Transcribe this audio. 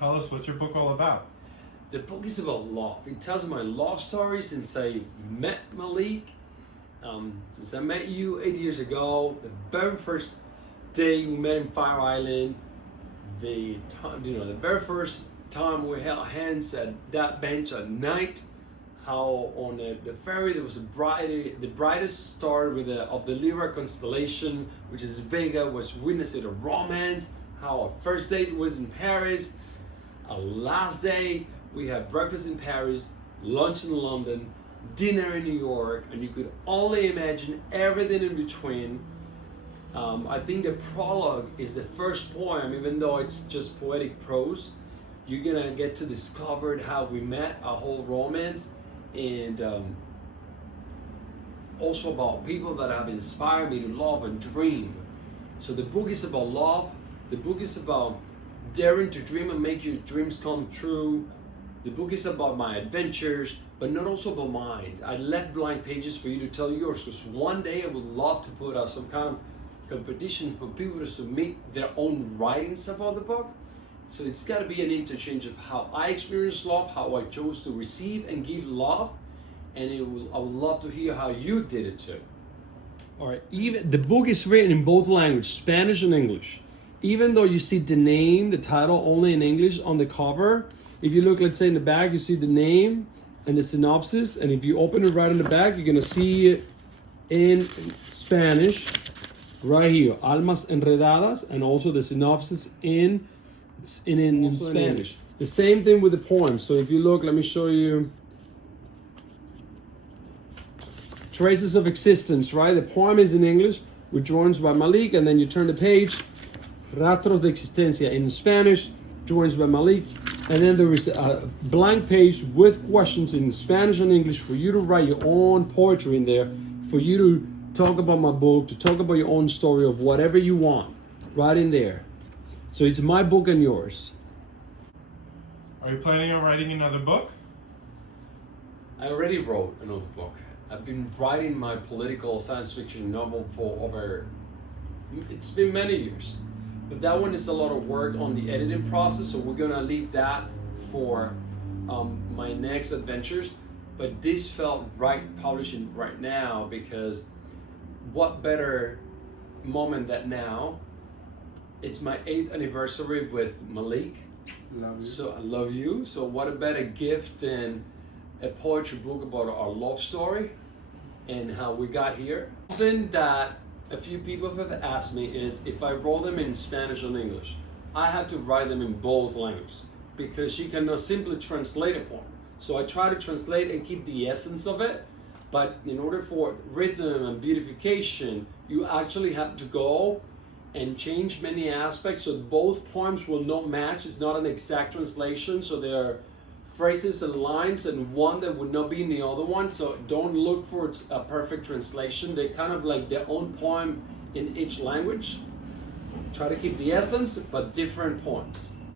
Tell us, what's your book all about? The book is about love. It tells my love story since I met Malik. Since I met you 8 years ago, the very first day we met in Fire Island, the very first time we held hands at that bench at night, how on the ferry there was the brightest star of the Lyra constellation, which is Vega, was witnessing a romance, how our first date was in Paris, our last day we had breakfast in Paris, lunch in London, dinner in New York, and you could only imagine everything in between. I think the prologue is the first poem, even though it's just poetic prose. You're gonna get to discover how we met, our whole romance, and also about people that have inspired me to love and dream. So the book is about love. The book is about daring to dream and make your dreams come true. The book is about my adventures, but not also about mine. I left blank pages for you to tell yours, because one day I would love to put out some kind of competition for people to submit their own writings about the book. So it's got to be an interchange of how I experienced love, how I chose to receive and give love, and I would love to hear how you did it too. All right, even the book is written in both languages, Spanish and English. Even though you see the name, the title only in English on the cover, if you look, let's say in the back, you see the name and the synopsis, and if you open it right in the back, you're gonna see it in Spanish, right here, Almas Enredadas, and also the synopsis in Spanish. The same thing with the poem. So if you look, let me show you. Traces of Existence, right? The poem is in English with drawings by Malik, and then you turn the page, Rastros de Existencia in Spanish, drawings by Malik, and then there is a blank page with questions in Spanish and English for you to write your own poetry in there, for you to talk about my book, to talk about your own story of whatever you want, right in there. So it's my book and yours. Are you planning on writing another book? I already wrote another book. I've been writing my political science fiction novel it's been many years. But that one is a lot of work on the editing process, so we're gonna leave that for my next adventures. But this felt right publishing right now, because what better moment than now? It's my 8th anniversary with Malik. Love you. So I love you. So what a better gift than a poetry book about our love story and how we got here. Something that a few people have asked me is if I wrote them in Spanish and English, I have to write them in both languages, because you cannot simply translate a poem. So I try to translate and keep the essence of it, but in order for rhythm and beautification, you actually have to go and change many aspects, so both poems will not match. It's not an exact translation, so there are phrases and lines and one that would not be in the other one, so don't look for a perfect translation. They're kind of like their own poem in each language. Try to keep the essence, but different poems.